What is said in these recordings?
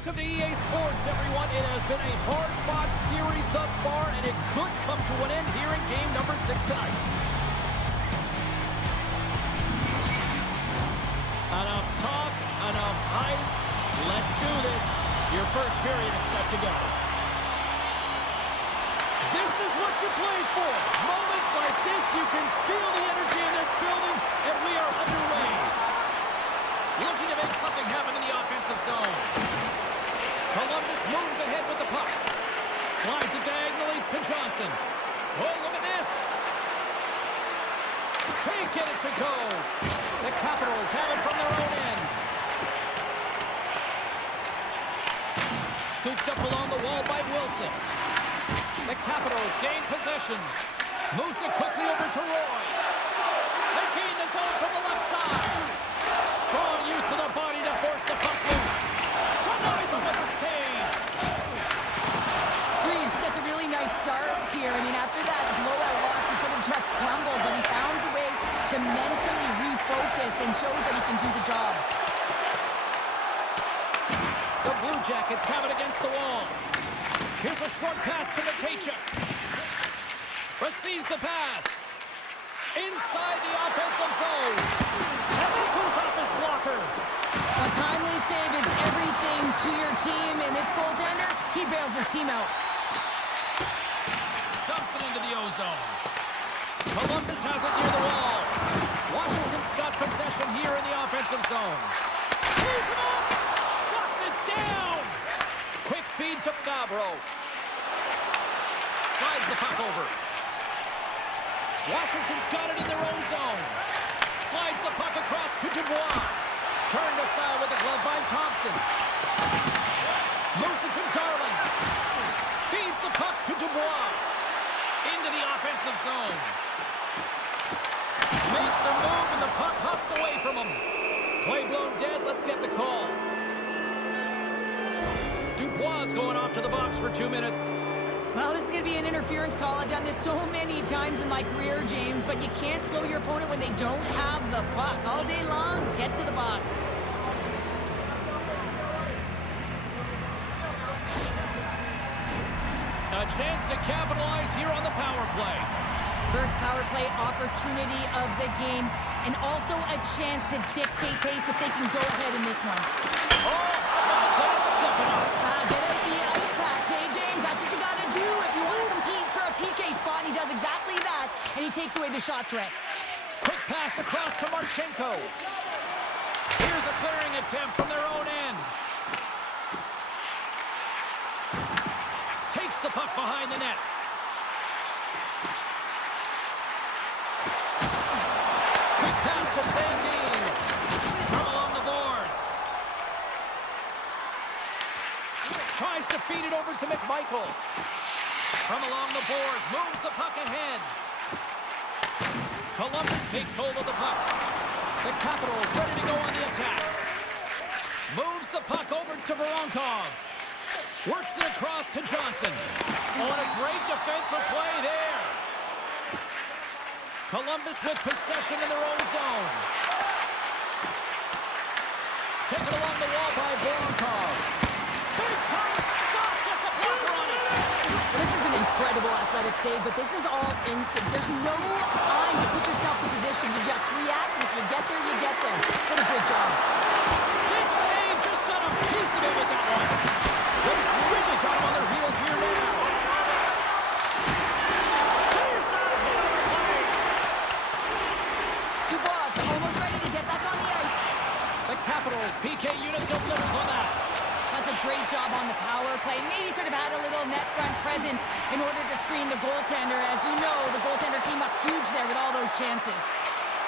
Welcome to EA Sports, everyone. It has been a hard-fought series thus far, and it could come to an end here in game number 6 tonight. Enough talk, enough hype. Let's do this. Your first period is set to go. This is what you played for. Moments like this, you can feel the energy in this building, and we are underway. Looking to make something happen in the offensive zone. Columbus moves ahead with the puck. Slides it diagonally to Johnson. Oh, look at this. Can't get it to go. The Capitals have it from their own end. Scooped up along the wall by Wilson. The Capitals gain possession. Moves it quickly over to Roy. They gain the zone from the left side. Strong use of the body to force the puck loose. Denies him with the save. Reeves gets a really nice start here. I mean, after that blowout loss, he could have just crumbled, but he found a way to mentally refocus and shows that he can do the job. The Blue Jackets have it against the wall. Here's a short pass to Matejchuk. Receives the pass. Inside the offensive zone. And he goes off his blocker. A timely save is everything to your team, and this goaltender, he bails his team out. Dumps it into the O-zone. Columbus has it near the wall. Washington's got possession here in the offensive zone. He's him up. Shuts it down. Quick feed to Fabro. Slides the puck over. Washington's got it in their own zone. Slides the puck across to Dubois. Turned aside with the glove by Thompson. Moves it to Garland. Feeds the puck to Dubois. Into the offensive zone. Makes a move and the puck hops away from him. Play blown dead. Let's get the call. Dubois going off to the box for 2 minutes. Well, this is going to be an interference call. I've done this so many times in my career, James, but you can't slow your opponent when they don't have the puck. All day long, get to the box. A chance to capitalize here on the power play. First power play opportunity of the game, and also a chance to dictate pace if they can go ahead in this one. Oh, how about that stepping up? Get out the ice packs, hey, James? That's what you got to do if you want to compete for a PK spot. He does exactly that, and he takes away the shot threat. Quick pass across to Marchenko. Here's a clearing attempt from their own end. Takes the puck behind the net. Quick pass to Sandin. From along the boards. Tries to feed it over to McMichael. From along the boards, moves the puck ahead. Columbus takes hold of the puck. The Capitals ready to go on the attack. Moves the puck over to Voronkov. Works it across to Johnson. Oh, and a great defensive play there. Columbus with possession in their own zone. Taken along the wall by Voronkov. Big time stop. Gets a blocker on it. This is an incredible athletic save, but this is all instant. There's no time to put yourself in position. You just react, and if you get there, you get there. What a great job. Stick save. Just got a piece of it with that one. They've really got them on their heels here now. Here's a hit on the play. Dubois almost ready to get back on the ice. The Capitals PK unit delivers on that. That's a great job on the power play. Maybe could have had a little net front presence in order to screen the goaltender. As you know, the goaltender came up huge there with all those chances.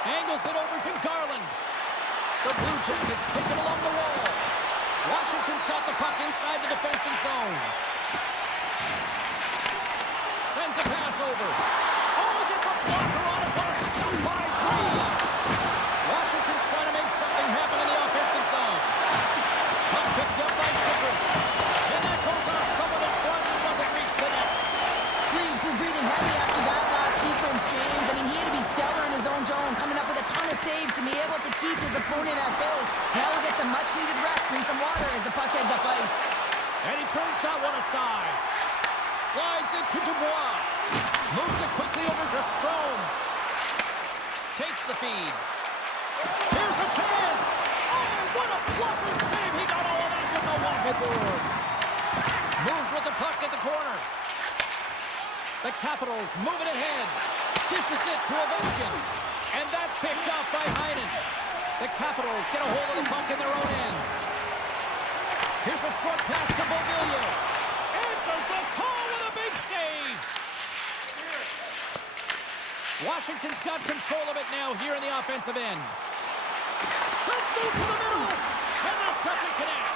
Angles it over to Garland. The Blue Jackets take it along the wall. Washington's got the puck inside the defensive zone. Sends a pass over. Oh, he gets a blocker on it, but a stop by Reeves. Washington's trying to make something happen in the offensive zone. Puck picked up by Chipper. And that goes off someone in front and doesn't reach the net. Reeves is breathing heavy after that last sequence, James. I mean, he had to be stellar in his own zone, coming up with a a ton of saves to be able to keep his opponent at bay. Now he gets some much-needed rest and some water as the puck heads up ice. And he turns that one aside. Slides it to Dubois. Moves it quickly over to Strome. Takes the feed. Here's a chance. Oh, what a fluffer save. He got all of that with the walk-aboard. Moves with the puck at the corner. The Capitals move it ahead. Dishes it to Ovechkin. And that's picked up by Heinen. The Capitals get a hold of the puck in their own end. Here's a short pass to Beauvillier. Answers the call with a big save. Washington's got control of it now here in the offensive end. Let's move to the middle. And that doesn't connect.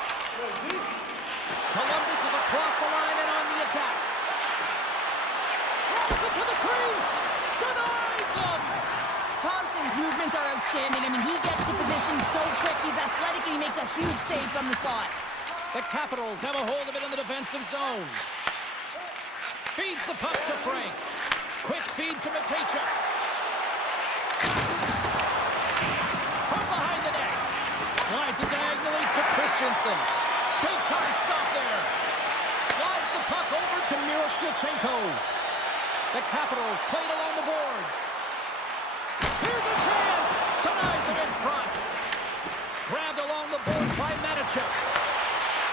Columbus is across the line and on the attack. Drives it to the crease. Denies him. Thompson's movements are outstanding. I mean, he gets to position so quick. He's athletic and he makes a huge save from the slot. The Capitals have a hold of it in the defensive zone. Feeds the puck to Frank. Quick feed to Matejchuk. From behind the net. Slides it diagonally to Christensen. Big time stop there. Slides the puck over to Miroshnichenko. The Capitals played along the boards. Here's a chance. Denies him in front. Grabbed along the board by Matejchuk.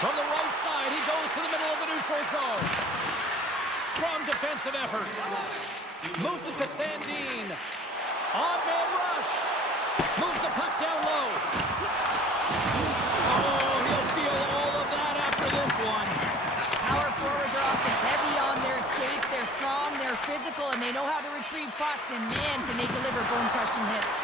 From the right side, he goes to the middle of the neutral zone. Strong defensive effort. Moves it to Sandin. On-man rush. Moves the puck down low. Oh, he'll feel all of that after this one. Power forwards are often heavy on their skates. They're strong, they're physical, and they know how to retrieve pucks. And man, can they deliver bone-crushing hits.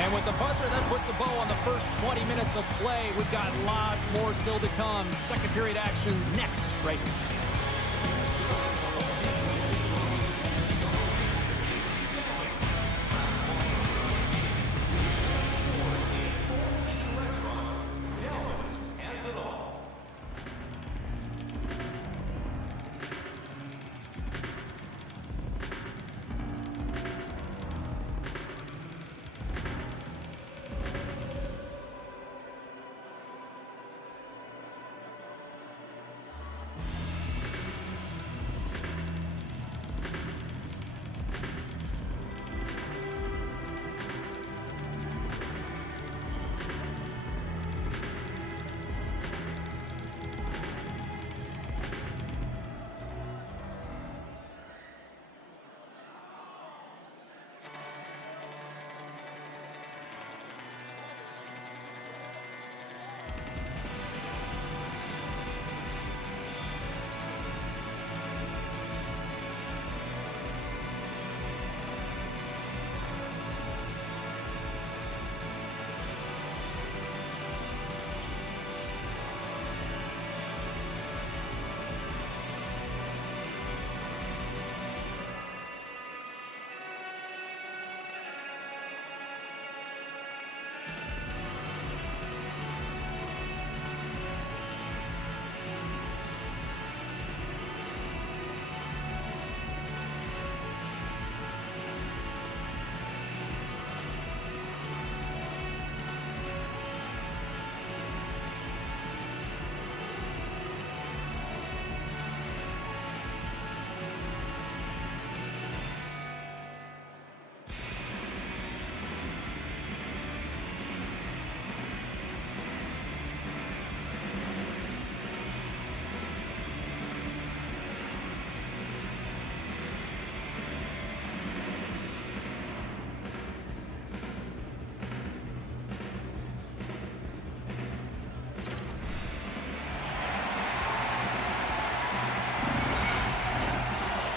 And with the buzzer, that puts a bow on the first 20 minutes of play. We've got lots more still to come. Second period action next, right here.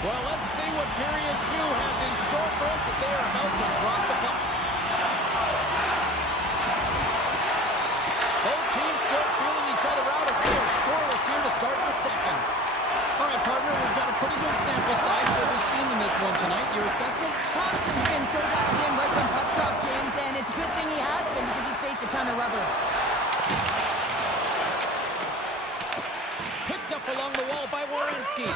Well, let's see what period 2 has in store for us as they are about to drop the puck. Both teams still feeling each other out as they are scoreless here to start the second. All right, partner, we've got a pretty good sample size of what we've seen in this one tonight. Your assessment? Thompson's been so dialed in right from puck drop, James, and it's a good thing he has been because he's faced a ton of rubber. Picked up along the wall by Werenski.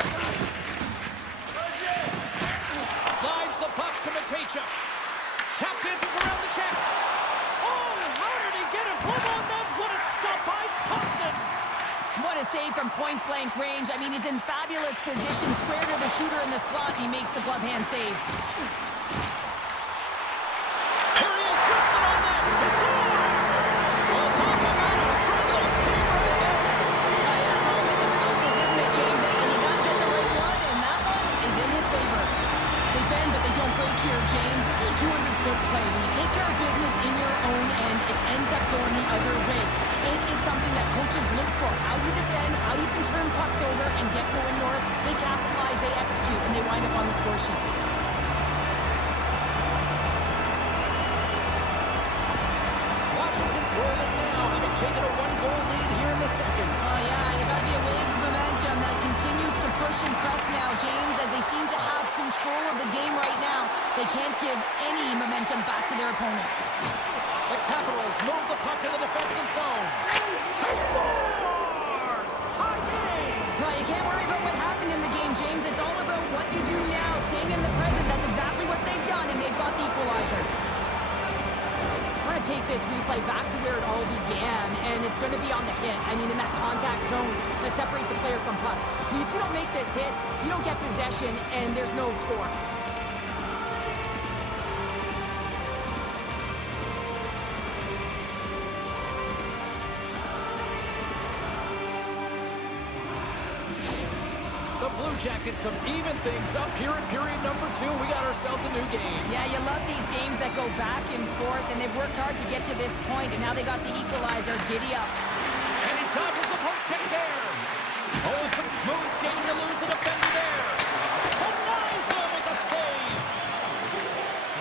range. I mean, he's in fabulous position. Square to the shooter in the slot. He makes the glove hand save. Here he is, wristed on net. He scores! Well, talk about a friendly game right there. Yeah, it's all about the bounces, isn't it, James? And you got to get the right one, and that one is in his favor. They bend, but they don't break here, James. This is a 200-foot play. When you take care of business in your own end, it ends up going the other way. It is something that coaches look for. How you defend, how you can turn pucks over and get going north. They capitalize, they execute, and they wind up on the score sheet. Washington's rolling now, having taken a one-goal lead here in the second. Oh, yeah, there got to be a wave of momentum that continues to push and press now, James, as they seem to have control of the game right now. They can't give any momentum back to their opponent. The Capitals move the puck to the defensive zone. He scores! Tie game! Well, you can't worry about what happened in the game, James. It's all about what you do now, staying in the present. That's exactly what they've done, and they've got the equalizer. I want to take this replay back to where it all began, and it's going to be on the hit. I mean, in that contact zone that separates a player from puck. I mean, if you don't make this hit, you don't get possession, and there's no score. The Blue Jackets have even things up here in period number 2. We got ourselves a new game. Yeah, you love these games that go back and forth, and they've worked hard to get to this point, and now they got the equalizer. Giddy up. And he dodges the poke check there. Oh, some smooth skating to lose the defender there. Denies him with a save.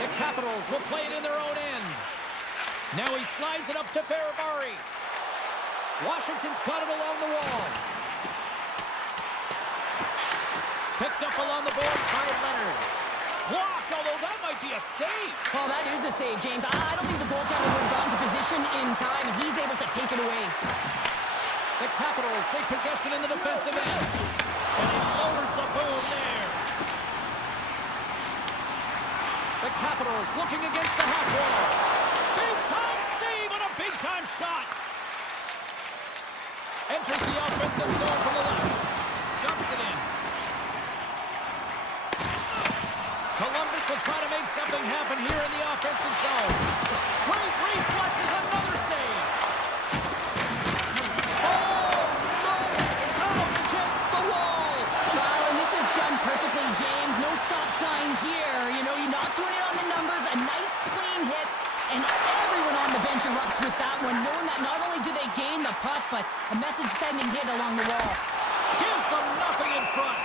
The Capitals will play it in their own end. Now he slides it up to Ferrabari. Washington's got it along the wall. Picked up along the boards by Leonard. Blocked, although that might be a save. Oh, that is a save, James. I don't think the goaltender would have gotten to position in time, and he's able to take it away. The Capitals take possession in the defensive end. And he lowers the boom there. The Capitals looking against the half wall. Big-time save on a big-time shot. Enters the offensive zone from the left. Dumps it in. Columbus will try to make something happen here in the offensive zone. Great reflexes, another save. Oh, look out against the wall. Well, and this is done perfectly, James. No stop sign here. You know, you're not doing it on the numbers. A nice, clean hit. And everyone on the bench erupts with that one, knowing that not only do they gain the puck, but a message-sending hit along the wall. Gives them nothing in front.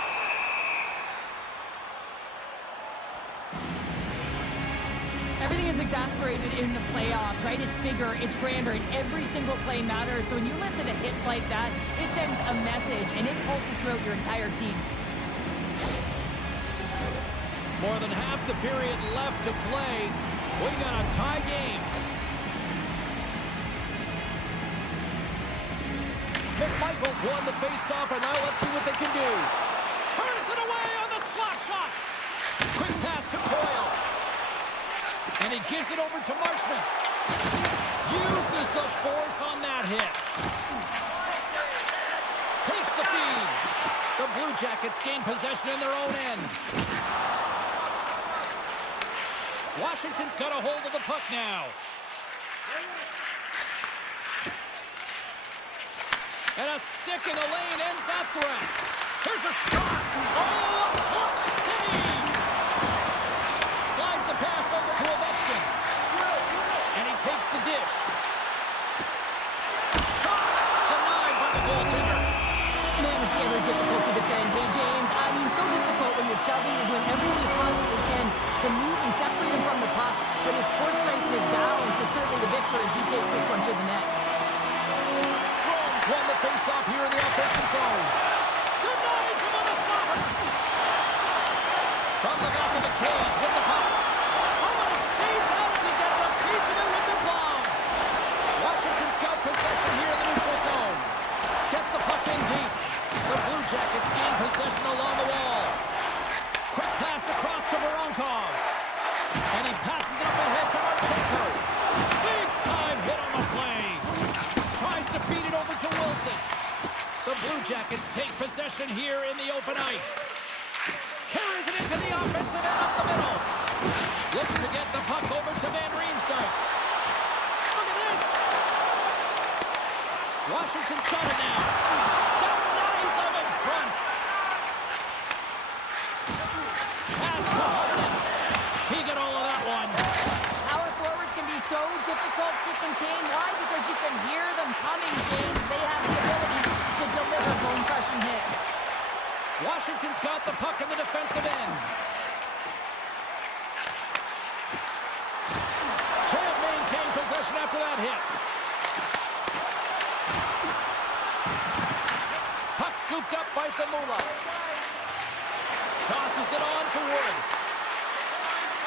Everything is exasperated in the playoffs, right? It's bigger, it's grander, and every single play matters. So when you listen to a hit like that, it sends a message, and it pulses throughout your entire team. More than half the period left to play. We got a tie game. McMichael's won the face-off, and now let's see what they can do. Turns it away on the slot shot. Quick pass to Coyle. And he gives it over to Marchment. Uses the force on that hit. Takes the feed. The Blue Jackets gain possession in their own end. Washington's got a hold of the puck now. And a stick in the lane ends that threat. Here's a shot. Oh, a clutch save. Slides the pass over to Ovechkin. And he takes the dish. Shot denied by the goaltender. Man, is he ever difficult to defend. Hey, James, I mean, so difficult when you're shoving, you're doing everything you possibly can to move and separate him from the puck. But his core strength and his balance is certainly the victor as he takes this one to the net. Strom's won the face-off here in the offensive zone. Denies him on the slapper. From the back of the cage with the puck. Oh, and it stays out as he gets a piece of it with the glove. Washington's got possession here in the neutral zone. Gets the puck in deep. The Blue Jackets gain possession along the wall. Quick pass across to Voronkov. And he passes it up ahead to Marchenko. Big time hit on the play. Tries to feed it over to Wilson. The The Blue Jackets take possession here in the open ice. Carries it into the offensive end up the middle. Looks to get the puck over to Van Riemsdyk. Look at this. Washington's got it now. Denies him in front. Pass to Harden. He got all of that one. Power forwards can be so difficult to contain. Why? Because you can hear them coming, James. They have the ability to deliver bone-crushing hits. Washington's got the puck in the defensive end. Can't maintain possession after that hit. Puck scooped up by Zamula. Tosses it on to Wood.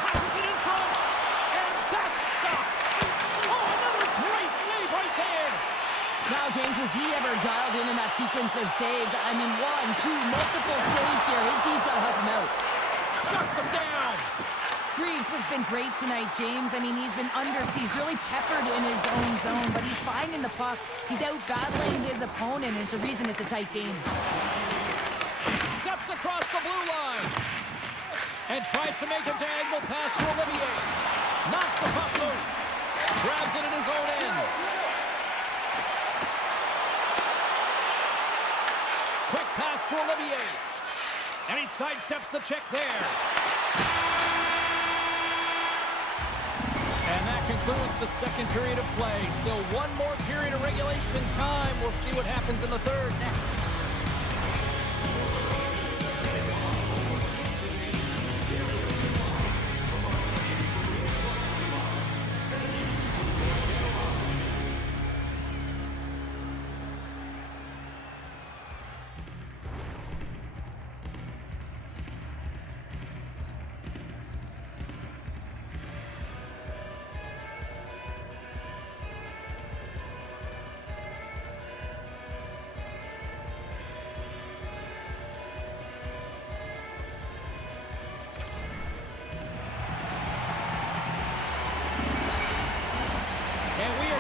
Passes it in front. And that's stopped. Oh, another great save right there. Now, James, was he ever dialed in that sequence of saves? I mean, 1, 2, multiple saves here. His D's got to help him out. Shuts him down. Greaves has been great tonight, James. I mean, he's been he's really peppered in his own zone, but he's finding the puck. He's out battling his opponent, and it's a reason it's a tight game. Steps across the blue line. And tries to make a diagonal pass to Olivier. Knocks the puck loose. Grabs it in his own end. Quick pass to Olivier. And he sidesteps the check there. And that concludes the second period of play. Still one more period of regulation time. We'll see what happens in the third next.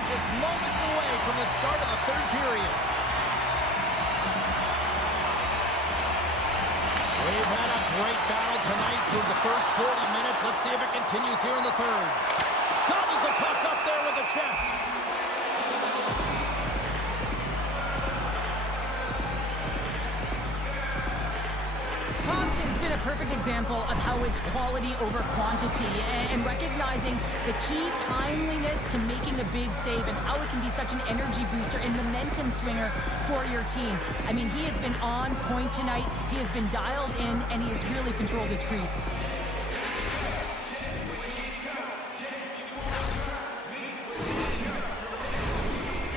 Just moments away from the start of the third period. We've had a great battle tonight through the first 40 minutes. Let's see if it continues here in the third. Gobbles the puck up there with the chest. Thompson's been a perfect example of how it's quality over quantity and recognizing the key timeliness to making a big save and how it can be such an energy booster and momentum swinger for your team. I mean, he has been on point tonight. He has been dialed in, and he has really controlled his crease.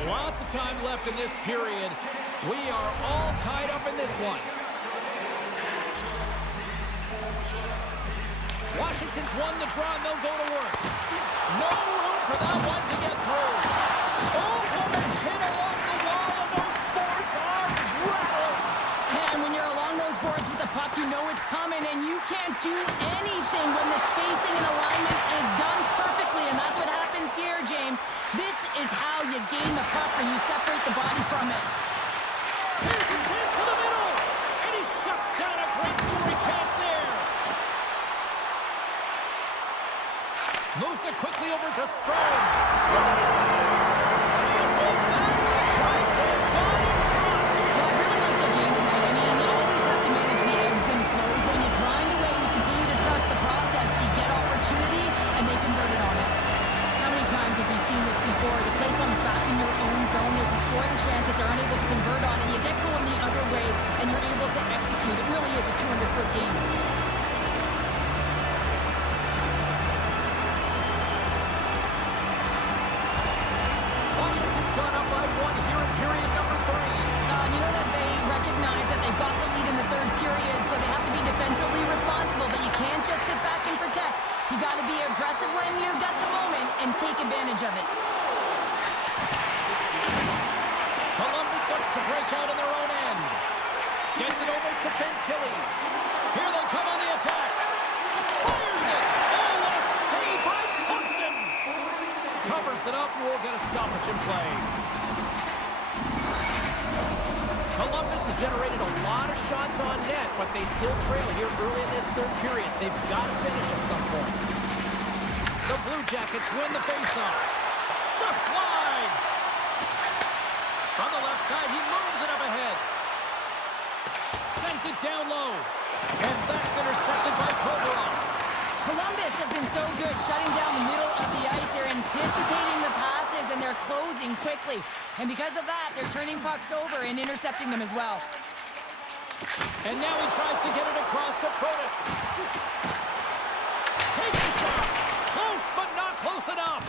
Lots of time left in this period. We are all tied up in this one. Washington's won the draw, and they'll go to work. No room for that one to get through. Oh, what a hit along the wall, and those boards are rattled. And when you're along those boards with the puck, you know it's coming, and you can't do anything when the spacing and alignment is done perfectly, and that's what happens here, James. This is how you gain the puck, or you separate the body from it. Here's a chance to the middle, and he shuts down a great scoring chance there. Moves it quickly over to Strome. Scores! And will that strike the gun in front? Well, I really like their game tonight. I mean, you always have to manage the ebbs and flows. But when you grind away, you continue to trust the process. You get opportunity, and they convert it on it. How many times have we seen this before? The play comes back in your own zone. There's a scoring chance that they're unable to convert on it. You get going the other way, and you're able to execute. It really is a 200-foot game. Washington's gone up by one here in period number 3. You know that they recognize that they've got the lead in the third period, so they have to be defensively responsible, but you can't just sit back and protect. You got to be aggressive when you got the moment and take advantage of it. Columbus looks to break out in their own end. Gets it over to Fantilli. Here they come on the attack. Fires it. Oh, what a save by Thompson. Covers it up. We'll get a stoppage in play. Columbus generated a lot of shots on net, but they still trail here early in this third period. They've got to finish at some point. The Blue Jackets win the faceoff. Just slide. From the left side, he moves it up ahead. Sends it down low. And that's intercepted by Kovarov. Columbus has been so good shutting down the middle of the ice. They're anticipating the passes, and they're closing quickly. And because of that, they're turning pucks over and intercepting them as well. And now he tries to get it across to Protas. Takes a shot. Close, but not close enough.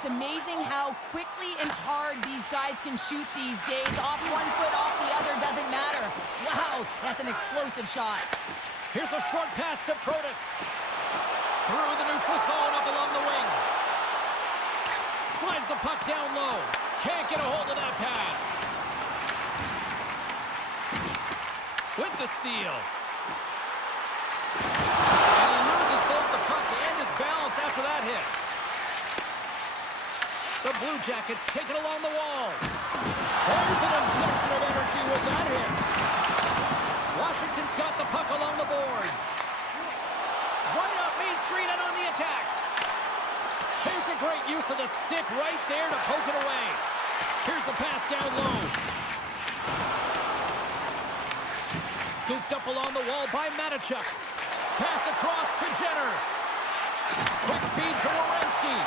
It's amazing how quickly and hard these guys can shoot these days. Off one foot, off the other, doesn't matter. Wow, that's an explosive shot. Here's a short pass to Protas. Through the neutral zone, up along the wing. Slides the puck down low. Can't get a hold of that pass. With the steal. And he loses both the puck and his balance after that hit. The Blue Jackets take it along the wall. There's an injection of energy with that hit. Washington's got the puck along the boards. Right up Main Street and on the attack. Here's a great use of the stick right there to poke it away. Here's the pass down low. Scooped up along the wall by Matichuk. Pass across to Jenner. Quick feed to Werenski.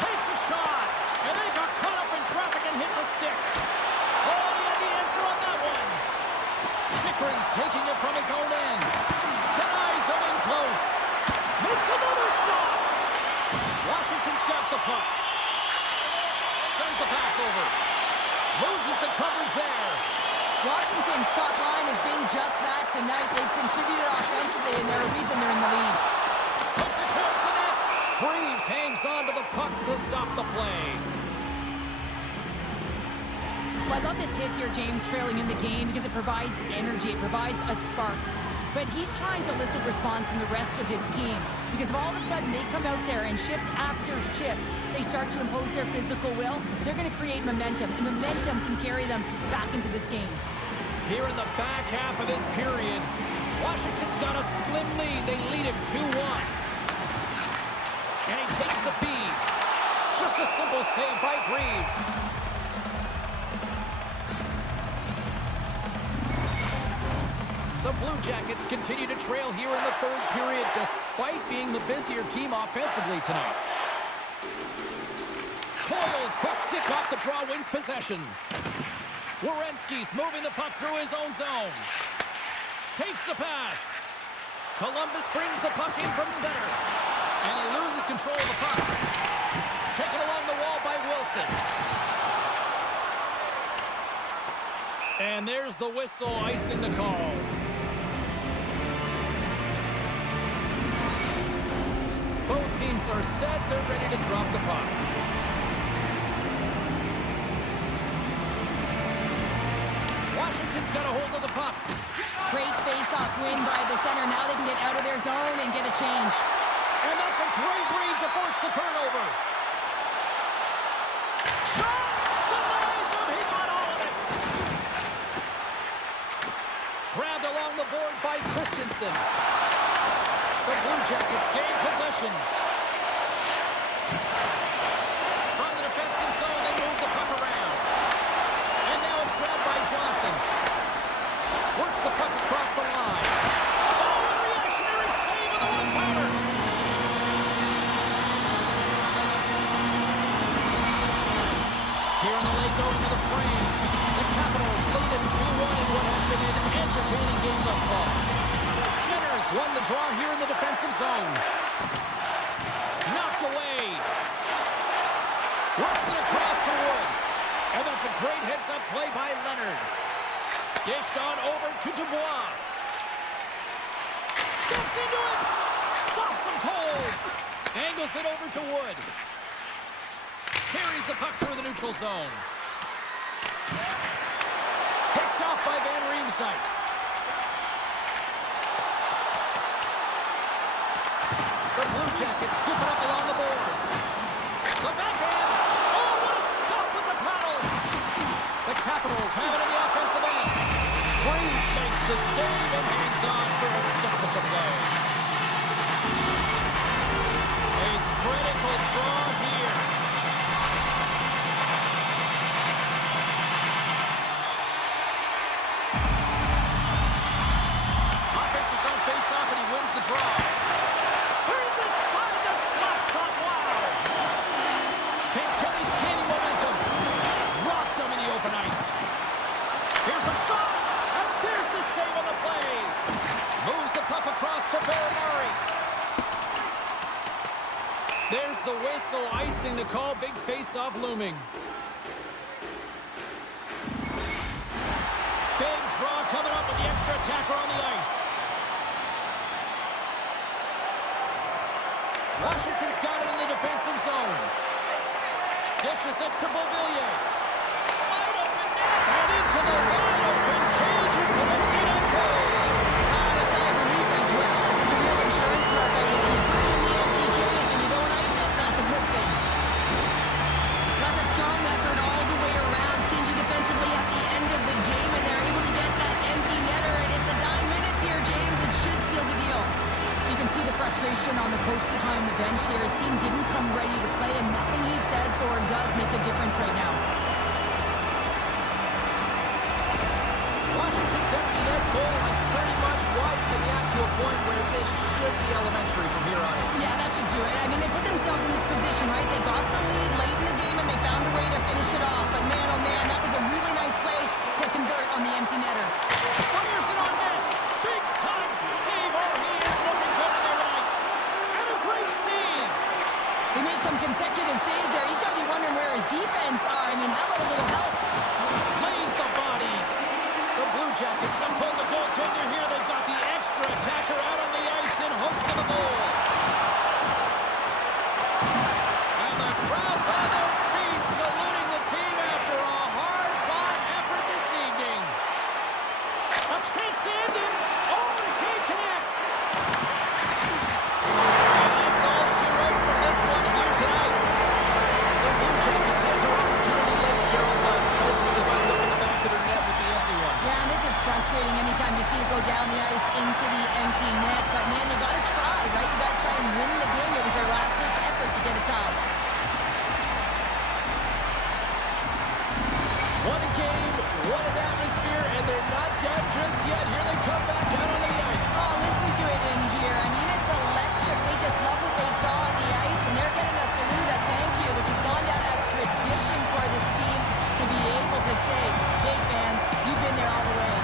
Takes a shot. And they got caught up in traffic and hits a stick. Oh, he had the answer on that one. Chikrin's taking it from his own end. Denies him in close. Makes another stop. Washington's got the puck. Sends the pass over. Loses the coverage there. Washington's top line has been just that tonight. They've contributed offensively, and they're a reason they're in the lead. Puts it towards the net. Freeze hangs on to the puck to stop the play. Well, I love this hit here, James, trailing in the game, because it provides energy. It provides a spark. But he's trying to elicit response from the rest of his team, because if all of a sudden they come out there and shift after shift, they start to impose their physical will, they're going to create momentum, and momentum can carry them back into this game. Here in the back half of this period, Washington's got a slim lead. They lead it 2-1. And he takes the feed. Just a simple save by Greaves. The Blue Jackets continue to trail here in the third period despite being the busier team offensively tonight. Coyle's quick stick off the draw wins possession. Werenski's moving the puck through his own zone. Takes the pass. Columbus brings the puck in from center. And he loses control of the puck. Taken along the wall by Wilson. And there's the whistle icing the call. Both teams are set. They're ready to drop the puck. Washington's got a hold of the puck. Great face-off win by the center. Now they can get out of their zone and get a change. And that's a great read to force the turnover. Shot! Denies him! He got all of it! Grabbed along the boards by Christensen. The Blue Jackets gain possession. From the defensive zone, they move the puck around. And now it's grabbed by Johnson. Works the puck across the line. Oh, a reactionary save on the one-timer. Here in the late going to the frame. The Capitals lead it 2-1 in what has been an entertaining game thus far. Jenner's won the draw here in the defensive zone. Knocked away. Works it across to Wood. And that's a great heads-up play by Leonard. Dished on over to Dubois. Steps into it. Stops him cold. Angles it over to Wood. Carries the puck through the neutral zone. Picked off by Van Riemsdyk. The Blue Jackets scoop it up along the boards. The backhand. Oh, what a stop with the paddle. The Capitals have it in the offensive end. Breeds makes the save and hangs on for a stoppage of play. A critical draw here. Offense is on face-off, and he wins the draw. Turns aside the slap shot. Wow! Kenny's gaining momentum. Rocked him in the open ice. Here's a shot, and there's the save on the play. Moves the puck across to Murray. There's the whistle, icing the call. Big face-off looming. Big draw coming up with the extra attacker on the ice. Washington's got it in the defensive zone. Dishes it to Beauvillier. Wide open net. And into the wide open cage. It's an empty net goal. A sigh of relief as well, as it's a real insurance marker. You put it in the empty cage and you don't ice it, that's a good thing. That's a strong effort all the way around. Stingy defensively at the end of the game, and they're able to get that empty netter. And it's the dying minutes here, James. It should seal the deal. You can see the frustration on the coach behind the bench here. His team didn't come ready to play, and nothing he says or does makes a difference right now. Washington's empty net goal has pretty much widened the gap to a point where this should be elementary from here on in. Yeah, that should do it. I mean, they put themselves in this position, right? They got the lead late in the game, and they found a way to finish it off. But man, oh man, that was a really nice play to convert on the empty netter. Fires it on net. Big time save. Oh, he is looking good in there tonight. And a great save. They made some consecutive saves there. He's got to be wondering where his defense are. I mean, how about a little help? Lays the body. The Blue Jackets have pulled the goaltender here. They've got the extra attacker out on the ice in hopes of a goal. And the crowd's on their feet, saluting the team after a hard-fought effort this evening. A chance to end it. Oh, he can't connect. And that's all she wrote from this one here tonight. The Blue Jackets had their opportunity late, Cheryl, but ultimately wound up in the back of their net with the empty one. Yeah, and this is frustrating anytime you see it go down the ice into the empty net. But, man, you got to try, right? You got to try and win the game. It was their last-ditch effort to get a tie. What a game, what an atmosphere, and they're not done just yet. Here they come back out onto the ice. Oh, listen to it in here. I mean, it's electric. They just love what they saw on the ice, and they're getting a salute, a thank you, which has gone down as tradition for this team to be able to say, hey, fans, you've been there all the way.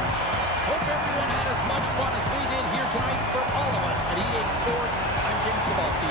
Hope everyone had as much fun as we did here tonight. For all of us at EA Sports, I'm James Cebulski.